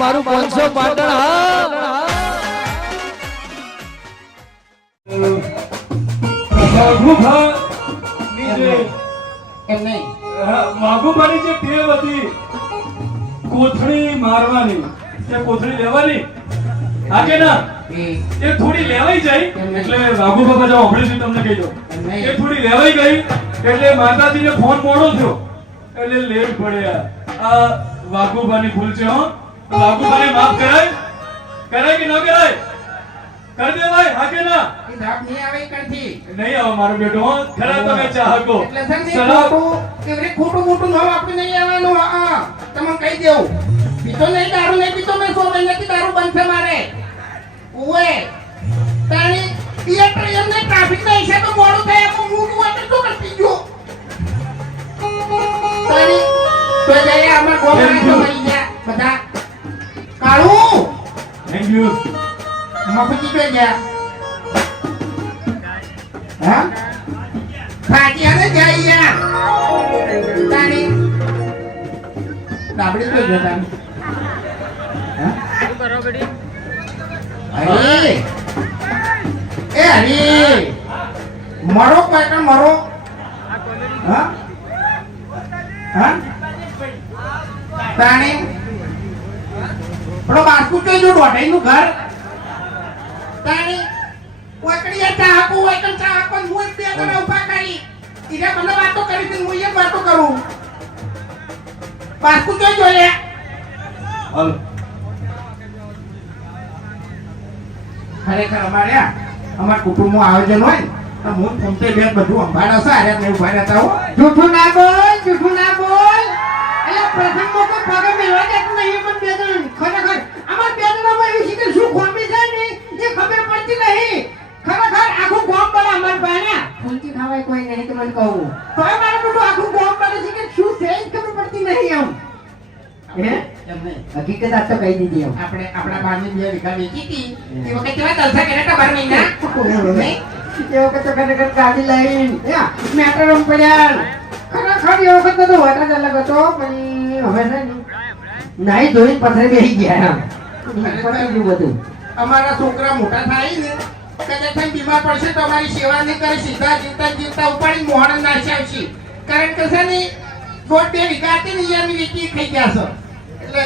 મારું 500 પાટણ હા માગુભાની જે ટેવ હતી કોથળી મારવાની કે કોથળી લેવાની આગે ના એ થોડી લેવાઈ જાય એટલે વાઘુ બાબા જો ઓપરેશન તમને કહી દો એ થોડી લેવાઈ ગઈ એટલે માતાજીને ફોન મોડો થયો એટલે લેટ પડ્યા આ વાઘુબાની ભૂલ છે હો વાઘુબાને માફ કરાય કરાય કે ન કરાય કર દે ભાઈ હાકે ના એ ધાપ નહીં આવે કરતી નહીં આવે મારો બેટો હો ખરા તમે ચાહકો એટલે સલાહ એવરે ખોટું મોટું નામ આપણે નહીં આવવાનું હા તમને કહી દેવું પીતો નહીં દારૂ નહીં પીતો મેં 100 મહિનાથી દારૂ બંધ છે મારે ઓએ તાણી થિયેટર એમને ટ્રાફિક ના હિસાબે મોડું થાય એમ હું હોય તો શું કરતી જો તાણી તો જાય અમાર ગોમડા તો મળી ગયા બધા કાળું થેન્ક યુ મફતી પે ગયા હા ખાટી આને જાય તાણી દાબડી તો જતા હા શું કરો ગડી અરે એ હરી મરો પાટણ મરો હા હા તાણી પેલો બાસ્કુ તો જો ડોટાઈ નું ઘર તાણી ઓકડીયા ચાહકો ઓકન ચાહકો હું બે જણા ઉભા કરી ઈરે મને વાતો કરી હતી હું એ વાતો કરું બાસ્કુ તો જોલે હાલ ખરેખર અમાર કુટુંબનું આયોજન હોય તો હું ફોનતે બે બધું અંભાડા છે આરે ને ઉભા રહેતા હો જૂઠું ના બોલ એટલે પ્રસંગમાં કોઈ પગે મેળવા જતું નહીં પણ બે જણ ખરેખર અમાર બે જણામાં એવી છે કે શું ખોમી છે ને એ ખબર પડતી નહીં ખરેખર આખું ગામ બને અમાર ભાઈ ફૂલતી ખાવાય કોઈ નહીં તો મને કહું તો મારે બધું આખું ગામ બને છે કે શું છે જ ખબર પડતી નહીં એમ હકીકત આ તો કહી દીધી આપણે આપણા બારની બે વીઘા વેચી હતી એ વખત કેવા જલસા કર્યા હતા 12 મહિના એ વખત તો ખરેખર ગાડી લઈને મેટર રમ પડ્યા ખરેખર એ વખત તો વાટા જ અલગ હતો પણ હવે છે ને નાઈ ધોઈ પથરે બેસી ગયા બધું અમારા છોકરા મોટા થાય ને કદાચ બીમાર પડશે તો અમારી સેવા નહીં કરે સીધા જીવતા ઉપાડી મોહન નાસી આવશે કારણ કે છે ને દોઢ બે વીઘા હતી ને એની વેચી ખાઈ ગયા છે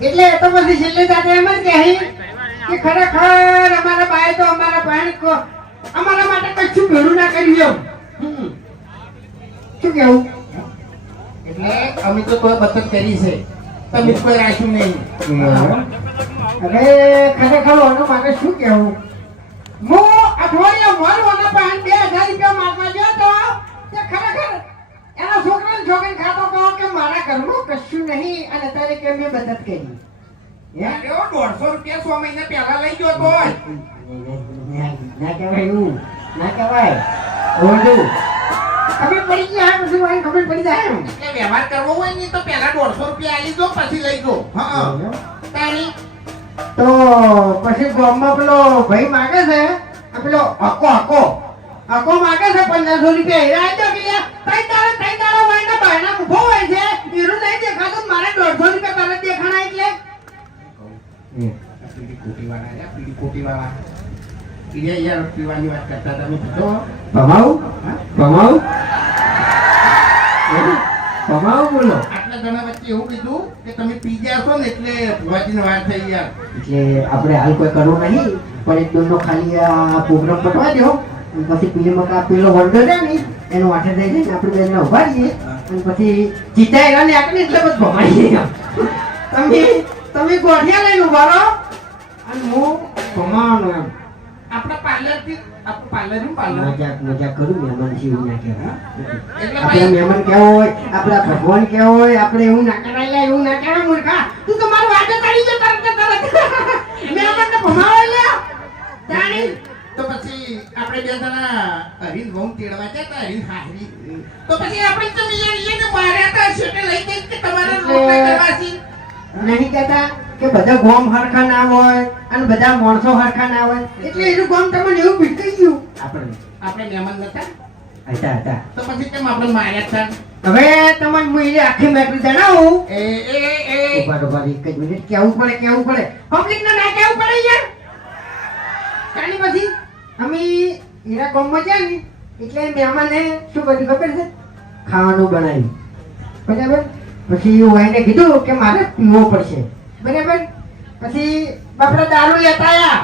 એટલે તો પછી છેલ્લે દાદા એમ જ કહી કે ખરેખર અમારા બાએ તો અમારા ભાઈ અમારા માટે કશું ભેળું ના કર્યું શું કેવું એટલે અમે તો કોઈ બચત કરી છે તમે કોઈ રાખ્યું નહીં અરે ખરેખર ઓનો માટે શું કેવું હું અઠવાડિયા મારું ઓના પાસે 2000 રૂપિયા માગવા ગયો તો તે ખરેખર એના છોકરાને ખાતો કહો કે મારા ઘરમાં કશું નહીં અને અત્યારે કે મેં બચત કરી યાર એવો 150 રૂપિયા 100 મહિના પહેલા લઈ ગયો તો ના કહેવાય એવું ના કહેવાય ઓલું ખબર પડી જાય પછી મને ખબર પડી જાય એટલે વ્યવહાર કરવો હોય ને તો પહેલા 150 રૂપિયા આલી દો પછી લઈ દો હા તાણી તો પછી ગામમાં પેલો ભાઈ માગે છે આ પેલો હકો માગે છે 1500 રૂપિયા હેરા તો કે તઈ તારા વાયના બહારના ઉભો હોય છે હીરો નહીં દેખાતો મારે 150 રૂપિયા તરત દેખાણા એટલે પીડી કોટી વાળા ઈરે યાર પીવાની વાત કરતા તમે પૂછો ભમાવ બોલો આટલા જણા વચ્ચે એવું કીધું કે તમે પી ગયા છો ને એટલે ભુવાજીને વાત થઈ યાર એટલે આપણે હાલ કોઈ કરવું નહીં પણ એક દોનો ખાલી આ પ્રોગ્રામ પટવા દો પછી પીએમકા પેલો વંડો છે ને એનો વાટે થઈ જાય આપણે બેન ઉભા રહીએ અને પછી ચીતાઈ ને આકને એટલે બસ ભમાઈએ તમે ગોઠિયા લઈને ઉભા રહો અને હું ભમાવાનો એમ આપણે પાર્લર મજાક કરું મહેમાન છે એવું ના કહેવાય આપણે મહેમાન કેવો હોય આપણા ભગવાન કેવો હોય આપણે એવું ના કરાયેલા એવું ના કહેવાય મૂર્ખા તું તો મારું વાટે તારી જો તરત મહેમાનને ભમાવા લે તાણી તો પછી આપણે બે જણા હરીન વોમ તેડવા જતા હરીન હારી તો પછી આપણે તો મિયાને માર્યા હતા શેટે લઈ ગઈ કે તમારે રોટલા કરવાથી નહીં કહેતા કે બધા ગોમ હરખા ના હોય અને બધા માણસો હરખા ના હોય એટલે એનું ગોમ તમને એવું ભીટાઈ ગયું આપણે મહેમાન નતા હતા તો પછી કેમ આપણે માર્યા હતા હવે તમને હું એ આખી મેટર જણાવું. એ ઉભા એક જ મિનિટ કેવું પડે પબ્લિક ને ના કેવું પડે યાર. ચાલી પછી અમે હીરા ગામમાં ગયા ને એટલે મહેમાને શું કર્યું ખબર છે? ખાવાનું બનાવ્યું. બરાબર. પછી હું એને કીધું કે મારે પીવો પડશે. બરાબર. પછી બાપડા દારૂ લેતા આયા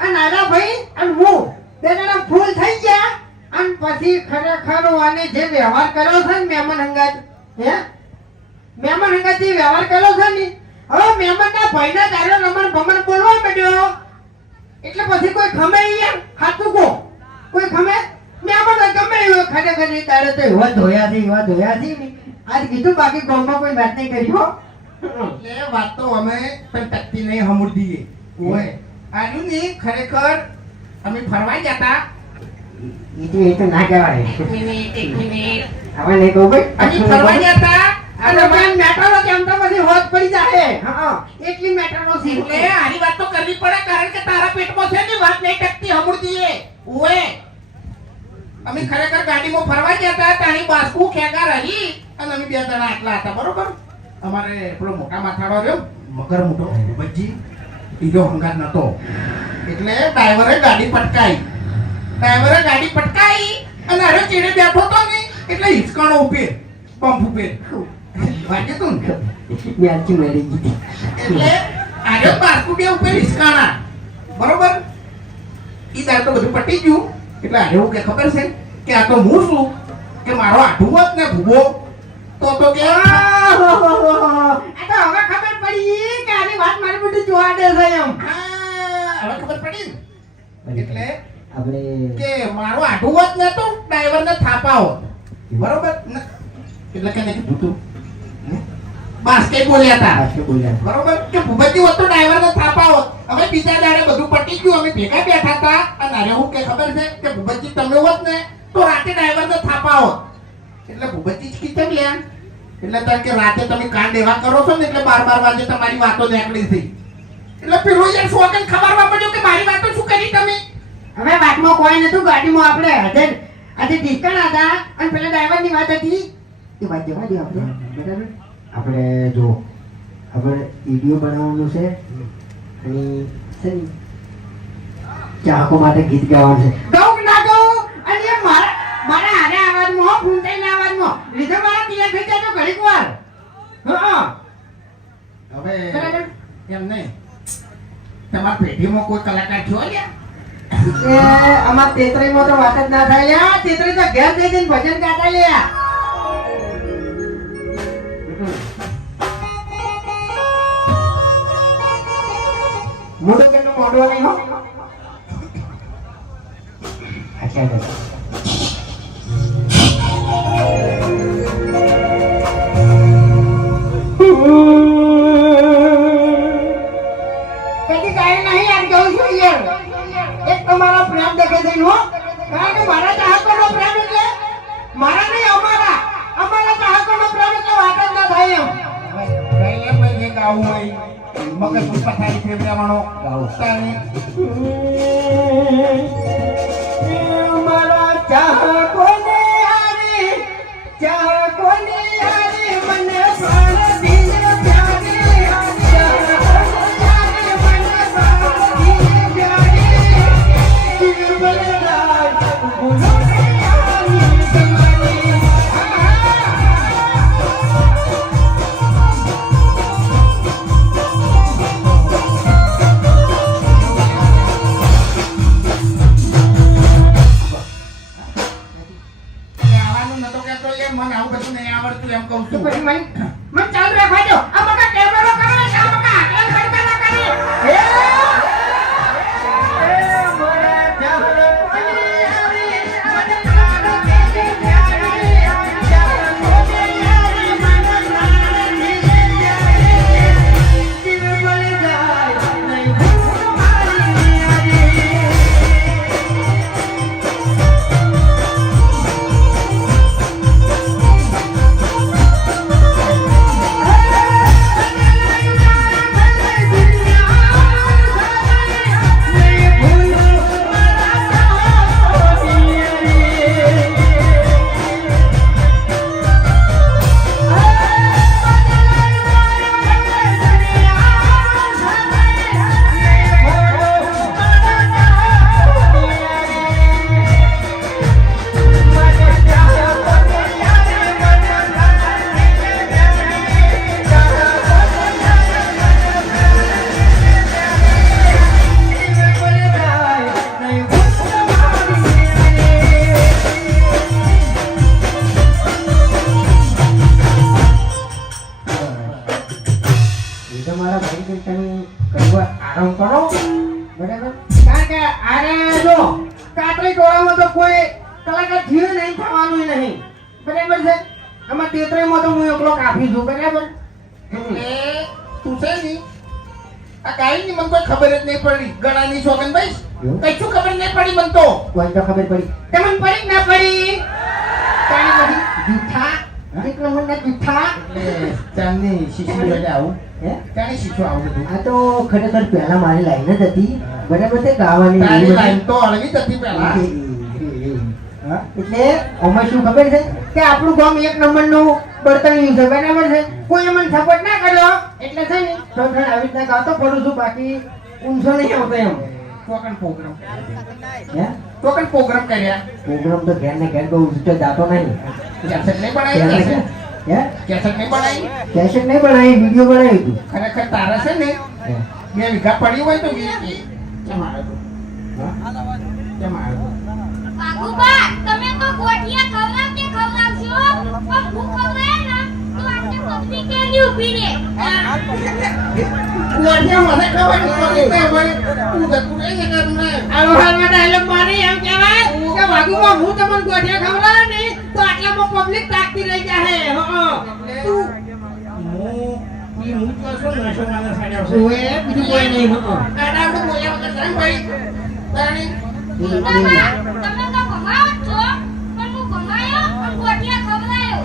અને નાના ભાઈ અને હું બે જણા ફૂલ થઈ ગયા. અને પછી ખરેખર આને જે વ્યવહાર કર્યો છે ને મહેમાન હંગાત જે વ્યવહાર કર્યો છે ને, હવે મહેમાનના ભાઈના દારૂ રમણ ભમણ બોલવા માંડ્યો એટલે પછી કોઈ ખમે યાર હાથું કો કોઈ ખમે મહેમાન ગમે એવો ખરેખર એ દારૂ તો એવા ધોયા છે ને આજ કીધું બાકી ગામમાં કોઈ વાત નહીં કરી હો. એ વાત તો અમે પણ ટકતી નહીં હમુરદીએ ઓય આનું ની ખરેખર અમે ફરવા ગયા હતા. એ તો ના કહેવાય. એક મિનિટ હવે નહીં કહું ભાઈ. અમે ફરવા ગયા હતા અને બેન મેટરો કેમ તો પછી હોત પડી જાય. હા એટલી મેટરો છે. એટલે આની વાત તો કરવી પડે કારણ કે તારા પેટમાં છે ને વાત નહીં ટકતી હમુરદીએ ઓય અમે ખરેખર ગાડીમાં ફરવા ગયા હતા તાણી બાસ્કુ ખેગાર હરી અને અમે બે જણા આટલા હતા બરોબર. અમારે પેલો મોટા માથાડો રહ્યો મગર મોટો ભજી ઈજો હંગાત નતો એટલે ડ્રાઈવરે ગાડી પટકાઈ અને અરે ચીડે બેઠો તો ને એટલે હિચકાણો ઉપેર પંપ ઉપેર વાગે તું ને યાચી મરી ગઈ. એટલે આજે બાસ્કુ બે ઉપર હિચકાણા બરોબર. ઈ દાર તો બધું પટી ગયું એટલે આજે એવું કે ખબર છે કે આ તો હું છું કે મારો આઠું હોત ને ભૂગો તો કે આ તો હવે ખબર પડી કે આની વાત મારી બધું જોવા દે છે એમ. હવે ખબર પડી ને એટલે આપણે કે મારો આઠું હોત ને તો ડ્રાઈવર ને થાપા હોત બરોબર ને? એટલે કે નહીં કીધું બાસ્કેટ બોલ્યા હતા બરોબર કે ભૂપતજી હોત તો ડ્રાઈવર ને થાપા હોત. હવે બીજા દાડે બધું પટી ગયું અમે ભેગા બેઠા હતા અને અરે હું કે ખબર છે કે ભૂપતજી તમે હોત ને તો રાતે ડ્રાઈવર ને થાપા હોત. એટલે ભૂપતજી જ કીધું લે એટલે તાર કે રાતે તમે કાંડ એવા કરો છો ને એટલે 12 વાગે તમારી વાતો નીકળી હતી એટલે પેલો યાર શોકન ખબરવા પડ્યો કે મારી વાતો શું કરી તમે. હવે વાતમાં કોઈ નતું. ગાડીમાં આપણે હાજર આજે ડિસ્કન હતા અને પેલા ડ્રાઈવરની વાત હતી એ વાત જવા દે આપણે. બરાબર. આપણે જો આપણે વિડીયો બનાવવાનું છે અને છે ને ચાહકો માટે ગીત ગાવાનું છે. ગાઉં ના ગાઉં અને એ મારા હારે અવાજમાં ફૂંટાઈના અવાજમાં લીધે મારા તૈયાર થઈ જાય તો ઘડીક વાર. હા હવે બરાબર. એમ નહીં તમારા પેઢીમાં કોઈ કલાકાર છો લ્યા? એ અમાર તેતરીમાં તો વાત જ ના થાય લ્યા. તેતરી તો ઘેર જઈ જઈને ભજન ગાતા લ્યા. મોઢું કેટલું મોઢું નહીં હો. અચ્છા કદી કાંઈ નહીં યાર કહું છું યાર. એક તમારો પ્રેમ દેખાઈ દઈ હો. કારણ કે મારા ચાહકોનો પ્રેમ એટલે મારા નહીં અમારા ચાહકોનો પ્રેમ એટલે વાત જ ના થાય એમ. ભાઈ એમ નહીં ગાવું હોય મગજ ઉપર થાય ફેફડામાંનો તાણી મારા ચાહકોને હારે મને પ્રાણ દીને પ્યારે. ચાહકોને હારે મને પ્રાણ દીને પ્યારે. દિલ બલરાજ બોલો યારી તમારી. આવવાનું નતો કહેતો યાર મને આવું બધું નહીં આવડતું એમ કહું તો છું. પછી મને ચાલુ રાખવા દો. આ બકા કેમેરો કરો ને આ બકા આટલા ખર્ચા ના કરે. મારા ચાહકોને હારે મને પ્રાણ દીને પ્યારે. ચાહકોને હારે મને પ્રાણ દીને પ્યારે. દિલ બલરાજ નહીં ભૂલ મારી આજે. બરાબર છે આમાં તેતરાઈમાં તો હું એકલો કાફી છું બરાબર એટલે તું છે ને આ કાંઈ મને કોઈ ખબર જ નહીં પડી ગણાની છોકન ભાઈ એવું? કશું ખબર નહીં પડી મને તો કોઈ તો ખબર પડી તમને પડી કે ના પડી તારી બધી જૂઠા એક નંબરના જૂઠા એટલે ચાંદની શીશી એટલે આવું હે ચાંદની શીશો આવું બધું આ તો ખરેખર પહેલા મારી લાઈન જ હતી બરાબર છે ગાવાની તારી એવી લાઈન બધી. તો અળવી જ હતી પહેલા હા? એટલે આમાં શું ખબર છે કે આપણું ગામ એક નંબરનું બળતણિયું છે બરાબર છે કોઈ મને સપોર્ટ ના કર્યો એટલે છે ને થોડું થોડું આવી રીતના ગાતો પડું છું બાકી ઊંચો નહીં આવતો એમ ટોકન પ્રોગ્રામ હે ટોકન પ્રોગ્રામ કર્યા પ્રોગ્રામ તો ઘેર ને ઘેર બહુ ઊંચો જાતો નહીં કેસેટ નહીં ઘેર ને બનાવી ઘેર. હે કેસેટ નહીં બનાવી કેસેટ નહીં બનાવી વિડીયો બનાવી હતું ખરેખર તારા છે ને હે. 2 વીઘા પડી હોય તો કેમ આવ્યો હા? કેમ આવ્યો વાઘુબા, તમે તો ગોઠિયા ખવડાવશો, પણ હું ખવડાવે ને તો આટલી પબ્લિક કેની ઊભી રહે? ગોળિયા મને ખબર નથી ભાઈ તું જતું રહી ને તમને આવો હાલમાં ડાયલોગ મારી એમ કહેવાય કે વાઘુબા હું તમને ગોઠિયા ખવડાવે ને તો આટલામાં પબ્લિક તાકતી રહી જાહે હું તો શું નશો મને સાડ્યો છે ઓએ બીજું કોઈ નહીં આડાવડું બોલ્યા વગર સાહેબ ભાઈ તારી બાબા, તમે તો ભમાવો જ છો, પણ હું ભમાયો અને ગોઠિયા ખવડાયો.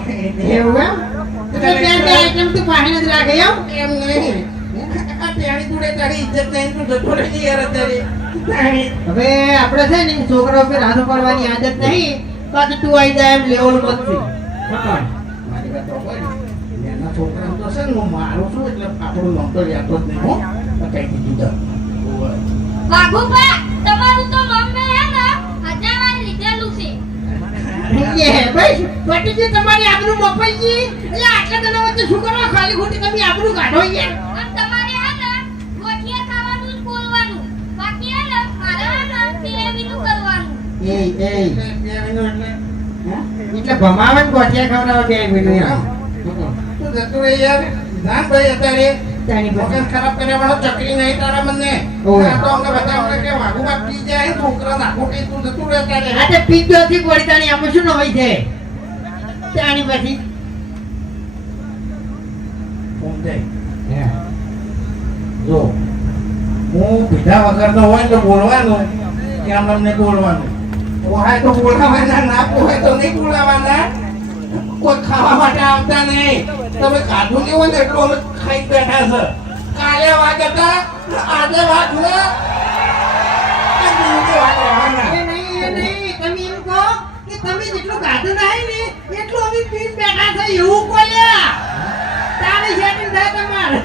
એવું એમ એટલે બે આઈટમ તું પાસે જ રાખે એમ એમ નહીં આ તેણી જોડે તારી ઇજ્જત નહીં તું જતો રહી યાર અત્યારે તારી હવે આપણે છે ને છોકરા ઉપર હાથ પાડવાની આદત નહીં બાકી તું આવી જાય એમ લેવલ બનશે મારી વાત તો હોય એના છોકરાને તો છે ને હું મારું છું એટલે આપણું નામ તો લેતો જ નહીં હો કઈ દીધું વાઘુબા, તમારું તો મમ્મી હે ને 1000 વાર લીધેલું છે. એ ભાઈ પટી ગઈ તમારી આબરૂ મપાઈ ગઈ એટલે આટલા જણા વચ્ચે શું કરવા ખાલી ખોટી તમે આબરૂ કાઢો યાર અને તમારે હે ને ગોઠિયા ખાવાનું જ બોલવાનું. બાકી હે ને મારે હે ને પીએવીનું કરવાનું. એ એટલે એટલે ભમાવન ગોઠિયા ખવડાવવા બે મિનિટ એમ તું જતું રહી યાર ના ભાઈ અત્યારે તારી મગજ ખરાબ કર્યા વાળો ચકરી નહીં તારા મને ઓય. આ તો અમને બધા અમને કે વાઘુમાં પી જાય છોકરા નાખોટી તું જતું રહે ત્યારે આ તે પીજો થી ગોળતાણી આમાં શું ન હોય છે તાણી પછી ફોન જાય જો હું પીધા વગર તો હોય તો બોલવાનું કે આમ અમને બોલવાનું પોહાય તો બોલાવાના ના પોહાય તો નહીં બોલાવાના કોઈ ખાવા માટે આવતા નહીં તમે ખાધું નહીં હોય ને એટલું અમે ખાઈ બેઠા છે કાલે વાગ હતા આજે વાગ ને આ દિવસે વાગ રહેવાના. એ નહીં તમે એમ કહો કે તમે જેટલું ગાધું નહીં ને એટલું અમે પીન બેઠા છે એવું બોલ્યા તારે સેટિંગ થાય તમારે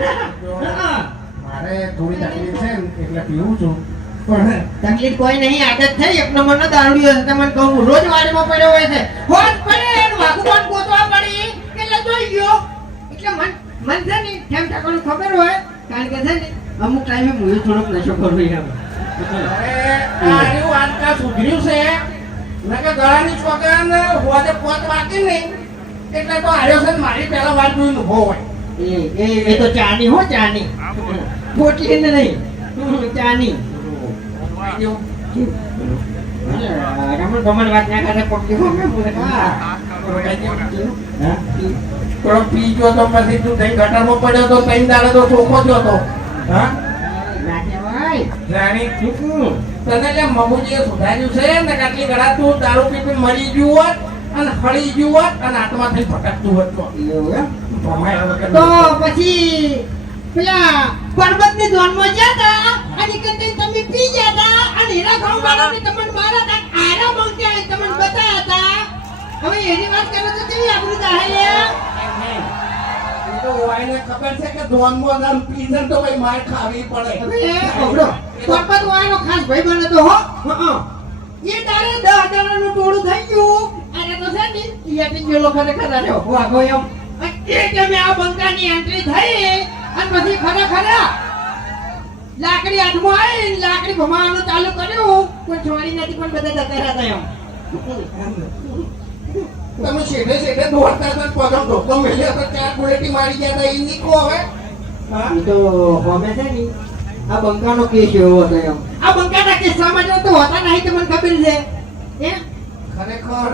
હા. મારે થોડી તકલીફ છે ને એટલે પીવું છું પણ તકલીફ કોઈ નહીં આદત થઈ એક નંબરનો દારૂડિયો છે તમને કહું રોજ વાડીમાં પડ્યો હોય છે હોજ પડે વાઘુબાન ગોતવા પડી એટલે જોઈ ગયો એટલે મન છે ને કેમ ઠાકોરનું ખબર હોય કારણ કે છે ને અમુક ટાઈમે હું થોડોક નશો કરું એમ અરે આર્યું આજકાલ સુધર્યું છે નકે ગળાની છોકરાને હોજે પોત વાગી નહીં એટલે તો આર્યો છે ને મારી પહેલા વાત જોઈને ઊભો હોય એ તો ચાની હો ચાની ખોટી ને નહીં ચાની રમણ ભમણ વાત ના કરે પકડી થોડો પી ગયો તો પછી તું થઈ ગટરમાં પડ્યો તો ત્રણ દાડે તો ચોખ્ખો જ હતો હા જાણી તને જે મમુજીએ સુધાર્યું છે ને કાટલી ગળા તું દારૂ પી પી મરી ગયું હોત અને હળી ગયું હોત અને આત્મા થઈ ભટકતું હોત તો ભમાયા વગર તો પછી પેલા પર્વતની ઝોનમાં ગયા હતા અને કંઈ તમે પી ગયા હતા અને હીરા ગામ વાળાને તમને મારા હતા આરા માંગ્યા તમને બતાયા હતા હવે એની વાત કરો તો કેવી આબરૂ જાહે એ તો વાયને ખબર છે કે ધોનમાં નામ પીઝન તો ભાઈ માર ખાવી પડે હવે ઓબડો પર્વત વાળાનો ખાસ ભાઈબંધ હતો હો એ તારે 10,000 નું ટોળું થઈ ગયું અને તો છે ને ઈયાથી ગયેલો ખરેખર રહ્યો વાગો એમ એ કે મેં આ બંકાની એન્ટ્રી થઈ અને પછી ખરેખર લાકડી હાથમાં આવી લાકડી ભમાવાનું ચાલુ કર્યું કોઈ છોડી નથી પણ બધા જતા રહેતા એમ તમે શેઠે શેઠે દોડતા હતા પગમ ઢોકો મેલ્યો તો ચાર બુલેટી મારી ગયા હતા એ નીકળો હવે હા એ તો હોમે છે ને આ બંકાનો કેસ એવો હતો એમ આ બંકાના કિસ્સામાં જો તો હોતા નહીં તમને ખબર છે હે ખરેખર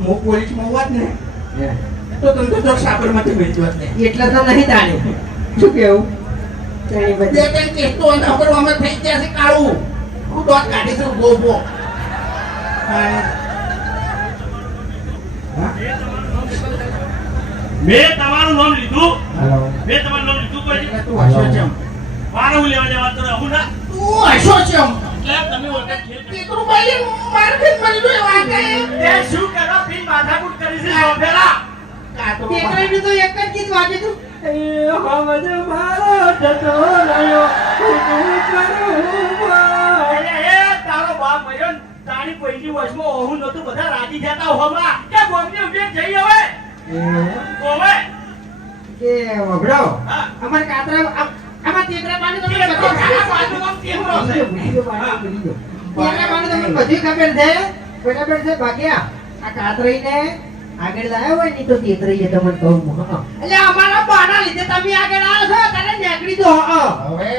હું પોલીસમાં હોત ને તો તને તો જોક સાબરમતી વેચવત ને. એટલે તો નહીં તાણે શું કેવું તેની બે બધી ત્રણ કેસ તો સાબરવામાં થઈ ગયા છે કાળું. હું દોત કાઢીશું ગોબો. મેં તમારું નામ લીધું હલો મેં તમારું નામ લીધું કોઈ તું હસો ચમ. મારે હું લેવા દેવા તો હું ના તું હસો ચમ. એટલે તમે ઓળખે ખેલ દીકરું ભાઈ માર ખાઈને મરી ગયો એવા કઈ. તે શું કરવા ફી માથાકૂટ કરી છે પેલા કાતો તેકરાઈનું તો એક જ ગીત વાગે તું અરે એ તારો બાપ મર્યો ને તારી કોઈની વચમાં ઓહું નતું બધા રાજી જતા હોમાં કે ગોમની ઉભી જઈ હવે ઓવે કે વગડો હા. અમાર કાતરા આમાં તેકરા પાણી તમને આ બાજુ આમ કેમરો છે તેકરા પાણી તમને બધી ખબર છે બરાબર છે ભાગ્યા આ કાતરીને આગળ લાવ્યો હોય ને તો તેતરીએ તમને કહું એટલે અમારા બાના લીધે તમે આગળ આવ્યો છો તને નેકડી દો હવે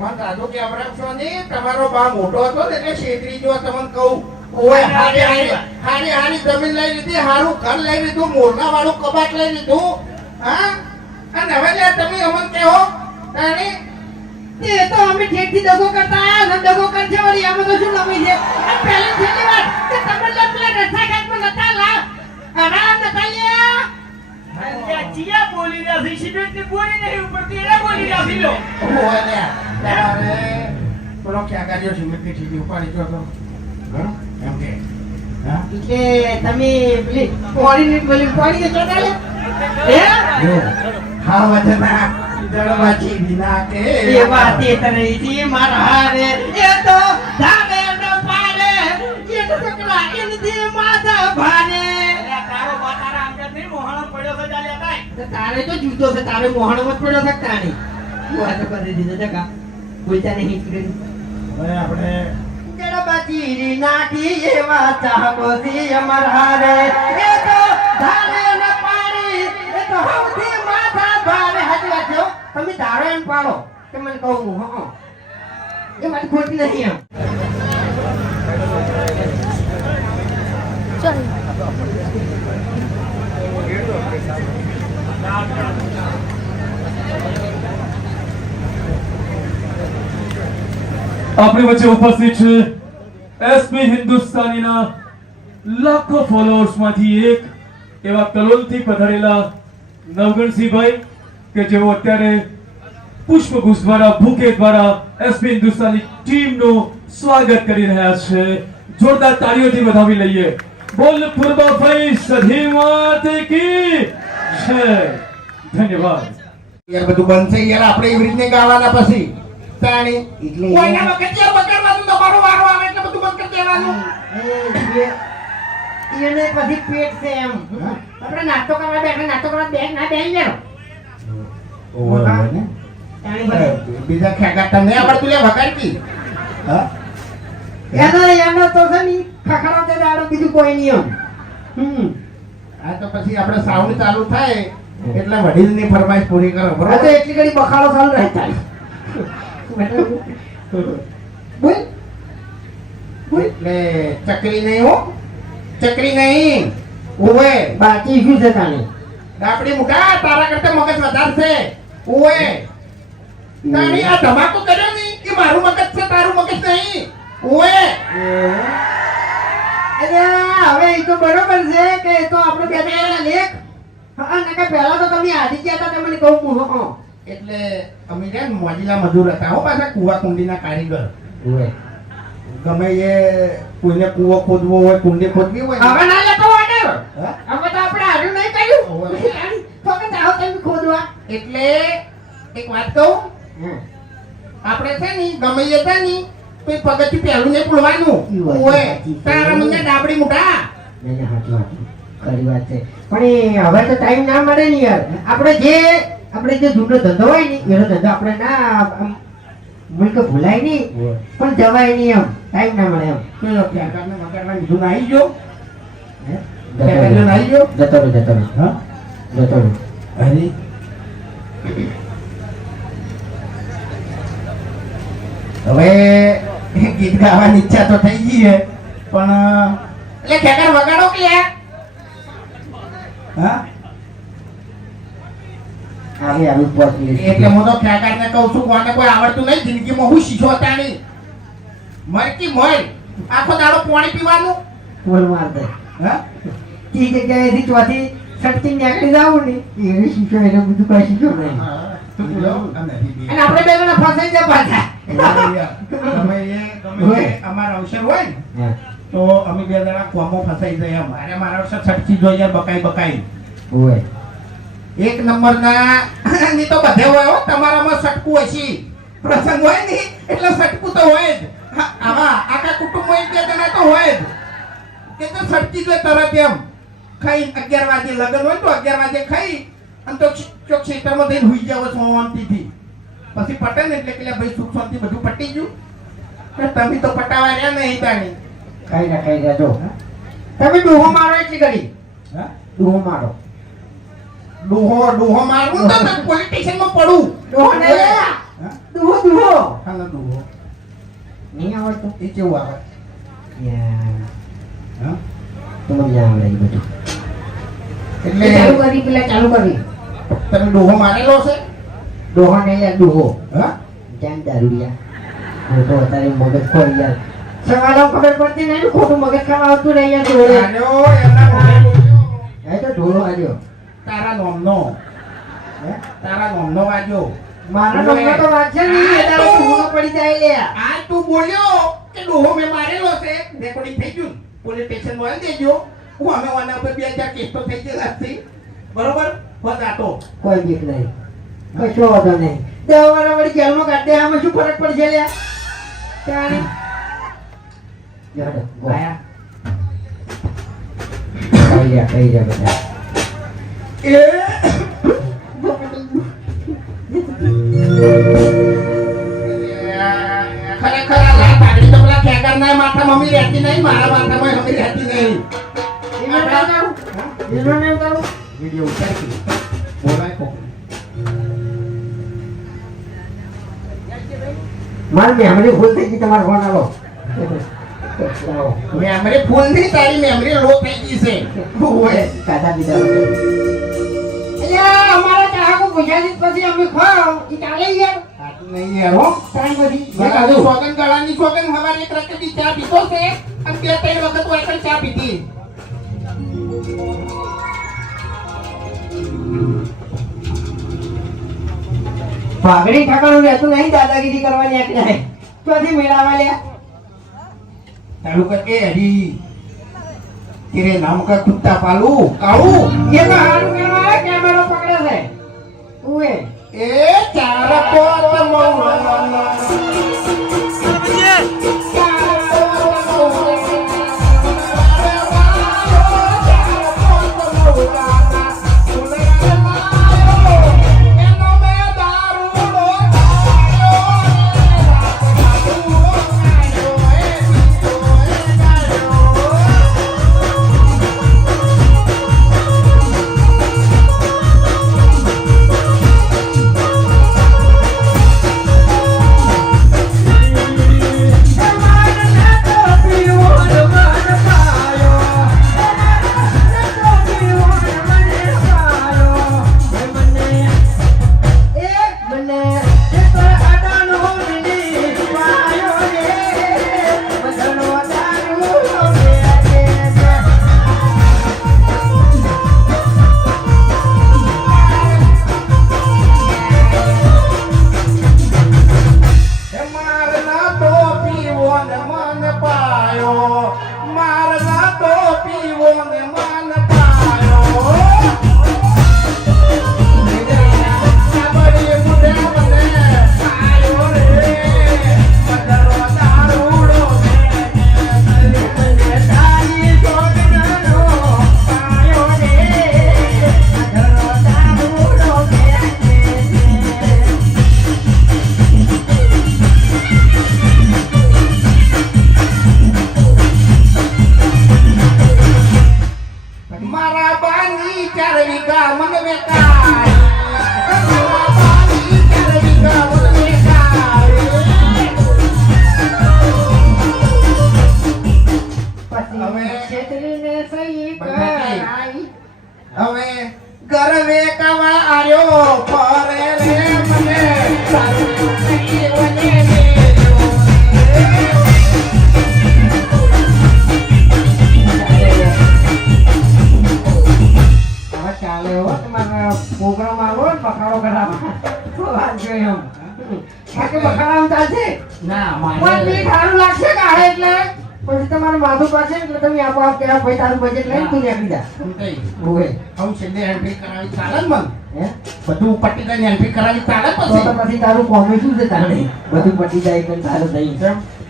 મન દાદુ કે અમરાક્ષો ની તમારો બા મોટો હતો ને એટલે શેતરી જો તમને કહું ઓય હારી જમીન લઈ લીધી હારું ઘર લઈ લીધું મોરના વાળું કબાટ લઈ લીધું હા અને હવે લે તમે અમન કહો તાણી તે તો અમે ઠેઠથી દગો કરતા આયા છે દગો કરશે વળી આમાં તો શું નમી છે આ પહેલી છેલ્લી વાત કે તમે લો પેલા રસ્તા ઘાટમાં નતા લાવ આરામ નતા લ્યા ત્યાં ચિયા બોલી રહ્યા છે સિગરેટની બોલી નહીં ઉપરથી એને બોલી રહ્યા છે લો ઓય લે તારે પેલો ક્યાં કર્યો છે મેં પીઠી ઉપાડી જો તો હા એમ કે હા એટલે તમે પેલી પોણીની બોલી પોણી કે ચોટા લે હે હા વચના દળવાચી વિના કે એ વાત એ તરેજી મારા રે એ તો ધામે નો પાડે એ તો સકલા ઇનદી માથા ભાને અરે તારો બા તારા અંગત નહીં મોહણો પડ્યો છે ચાલ્યા કાઈ તો તારે તો જૂતો છે તારે મોહણ મત પડ્યો શકતા નહીં તું આ તો કરી દીધો જગા બોલતા નહીં કરી હવે આપણે ગણપતિ નાખી એવા ચાહકોથી અમારા રે એ તો ધામે ન પાડી એ તો હવથી માથા ભારે હાજી વાત જો તમે ધારો એમ પાડો કે મને કહું હું હા એ મારી ખોટી નહીં એમ આપણી વચ્ચે ઉપસ્થિત છે એસપી હિન્દુસ્તાનીના લાખો ફોલોઅર્સ માંથી એક એવા કલોલથી પધારેલા નવગણસિંહભાઈ કે જેઓ અત્યારે પુષ્પગુચ્છ દ્વારા બુકે દ્વારા એસપી હિન્દુસ્તાની ટીમનું સ્વાગત કરી રહ્યા છે જોરદાર તાળીઓથી વધાવી લઈએ બોલ પૂર્વાભાઈ સધી માત કી જય ધન્યવાદ યાર બધું બંધ છે યાર આપણે એવી રીતને ગાવાના પછી તાણી એટલે કોઈના વખત યાર બગાડવાનું તમારો વારો આવે એટલે બધું બંધ કરી દેવાનું એને પછી પેટ છે એમ આપણે નાસ્તો કરવા બેઠા ના બેહી ગયો બીજા ખેગાતા નહીં આવડતું લે વગાડતી હા એનો તો છે ની ખખડાવ દે દાડો બીજું કોઈ નહીં એમ આ તો પછી આપણે સાઉન્ડ ચાલુ થાય એટલે વડીલની ફરમાઈશ પૂરી કરો આ તો બરોબર એટલી ઘડી બખાડો ચાલુ રહે તારી બોલ એટલે ચકરી નહીં હો ચકરી નહીં ઓવે બાકી શું છે તાણી ડાપડી મુકા તારા કરતા મગજ વધારે છે ઓવે તાણી આ ધમાકો કર્યો ની કે મારું મગજ છે તારું મગજ નહીં ઓવે અરે હવે એ તો બરોબર છે કે એ તો આપણે બે જણાના લેખ હા નકે પહેલા તો તમે આધી ગયા હતા તમને કહું હું હા એટલે અમે છે ને મોજીલા મજૂર હતા હો પાછા કુવા કુંડીના કારીગર ઓય ગમે એ કોઈને કુવો ખોદવો હોય કુંડી ખોદવી હોય ને, હવે ના લેતો ઓર્ડર હા? હવે તો આપણે હારું નહીં કર્યું ઓવે. ફક્ત આવો તમે ખોદવા એટલે એક વાત કહું આપણે છે ને ગમે એ છે ને તો એ પગથિયું પહેલું નહીં ભૂલવાનું ઈ વાત ઓવે સાચી છે. તારા મને ડાબડી મુકા નહીં હાચી ખરી વાત છે પણ એ હવે તો ટાઈમ ના મળે ને યાર આપણે જે જૂનો ધંધો હોય ને એનો ધંધો આપણે ના આમ મુલ્ક ભૂલાય નહીં પણ જવાય નહીં એમ ટાઈમ ના મળે એમ પેલો ખેગારને વગાડવાનું બીજું ના આવી ગયો હે? ખેગારને ના આવી ગયો જતો રહે હા જતો રહે અરે હવે ગીત ગાવાની ઈચ્છા તો થઈ ગઈ છે પણ એટલે ખેગાર વગાડો કે યાર હા આવી આવી પહોંચી એટલે હું તો ખેકારને કહું છું કોને કોઈ આવડતું નહીં જિંદગીમાં હું શીખો તાણી મરકી મર આખો દાડો પાણી પીવાનું બોલ માર દે હા ઈ જગ્યાએથી ચોથી સટકી નીકળી જાવ ને એવી શીખો એને બધું કઈ શીખો નહીં તું બોલો અને અને આપણે બે જણા ફસાઈ જાય પાછા ગમે એ અમારા અવસર હોય ને તો અમે બે જણા કોમો ફસાઈ જાય મારે મારા અવસર છટકી જોઈએ બકાઈ ઓય એક નંબરના ની તો બધે હોય હો તમારામાં સટકું હશે પ્રસંગ હોય ને એટલે સટકું તો હોય જ આવા આખા કુટુંબમાં એક બે જણા તો હોય જ કે તો સટકી જોઈએ તરત એમ ખાઈ 11 વાગે લગન હોય તો 11 વાગે ખાઈ અને તો ચોક ક્ષેત્રમાં જઈને હુઈ જાવ શાંતિથી પછી પટે ને એટલે કે ભાઈ સુખ શાંતિ બધું પટી ગયું પણ તમે તો પટાવા રહ્યા નહીં તાણી કઈ ના જો તમે ડોહો મારો એટલી કરી હા ડોહો મારો ડોહો મારવું તો પોલીસ સ્ટેશનમાં પડું ડોહો નહીં હા ડોહો હાલો ડોહો નહીં આવડતું એ કેવું આવે હા તો મને આવડે એ બધું એટલે ચાલુ કરી પેલા ચાલુ કરી તમે ડોહો મારેલો છે ડોહો નહીં યાર ડોહો હા જાન દારૂડિયા હું તો અત્યારે મગજ ખોરી યાર સવાલો ખબર પડતી નહીં ને ખોટું મગજ ખાવા આવતું નહીં યાર જોડે આલ્યો એમના ઘરે બોલ્યો એ તો ઢોળો આવ્યો તારા નોમનો હે તારા નોમનો વાજો મારા નંબર તો વાંચે નહીં એ તારો ઢોળો પડી જાય લે આ તું બોલ્યો કે ડોહો મેં મારેલો છે રેકોર્ડિંગ થઈ ગયું પોલીસ સ્ટેશન માં દેજો હું અમે વાના ઉપર 2000 કેસ તો થઈ ગયેલા છે બરોબર બતાતો કોઈ બીક નહીં કશો વાંધો નહીં 10 વાર વળી જેલમાં કાઢ દે આમાં શું ફરક પડશે લે તાણી યાર આયા કઈ રહ્યા બધા ખરેખર આ લાત આગળ તો પેલા ખેકરના માથા મમ્મી રહેતી નહીં મારા માથામાં મમ્મી રહેતી નહીં વિડિયો ઉતારી બોલાય કો માર મેમરી ફૂલ થઈ ગઈ તમારો ફોન આવો લાવો મેમરી ફૂલ નહીં તારી મેમરી લો થઈ ગઈ છે ઓય કાઢા દીધા અલ્યા અમારા ચાહકો ગુજરાતી પછી અમે ખાવ ઈ ચાલે યાર આટલું નહીં યાર હો ત્રણ પછી બરાબર સોગન ગળાની સોગન હવારે એક રકડી ચા પીતો છે અને બે ત્રણ વખત વાયકલ ચા પીધી પાઘડી ઠાકાણું રહેતું નહીં દાદાગીરી કરવાની એક નહીં ચોથી મેળાવા લ્યા તારું કે હરી તેરે નામ કા કુત્તા પાલુ કાળુ એ તો હારું કરવા કેમેરો પકડે છે ઉએ એ ચાર પોત મૌલાના હવે ગરવે કવા આર્યો ફરે રે મને સારું નહીં વને હવે ચાલે હો તમારા પ્રોગ્રામ આવો ને બખાડો કરાવવા તો વાત જોઈએ એમ બાકી બખાડામાં ચાલશે ના પણ મારે બી સારું લાગશે કે આ એટલે પછી તમારું માથું પાડશે એટલે તમે આપોઆપ કે આ ભાઈ તારું બજેટ લઈને તું નીકળી જા સમજાઈ ઓવે હું છેલ્લે એન્ટ્રી કરાવી ચાલે ને મન હે બધું પટી જાય એન્ટ્રી કરાવી ચાલે તો પછી પછી તારું કોમે શું છે તારે બધું પટી જાય એટલે તારું થઈ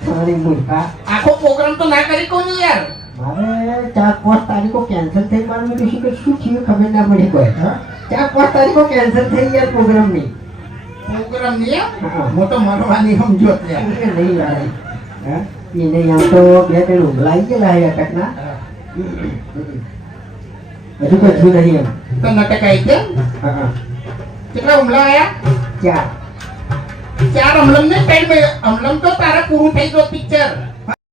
તમારી મૂર્ખા આખો પ્રોગ્રામ તો ના કરી કોની યાર મારે 4-5 તારીખો કેન્સલ થઈ મારું મેં કીધું કે શું થયું ખબર ના પડી કોઈ 4-5 તારીખો કેન્સલ થઈ યાર પ્રોગ્રામની પ્રોગ્રામ ની હા. હું તો મરવાની સમજો ત્યાં નહીં યાર હે એને આમ તો 2-3 ઉભલાઈ ગયેલા હે અટકના હજુ કોઈ થયું નહીં એમ તો નાટક આવી ગયા હા કેટલા હુમલા આયા 4 ચાર અમલમ ને કઈ અમલમ તો તારે પૂરું થઈ ગયો પિક્ચર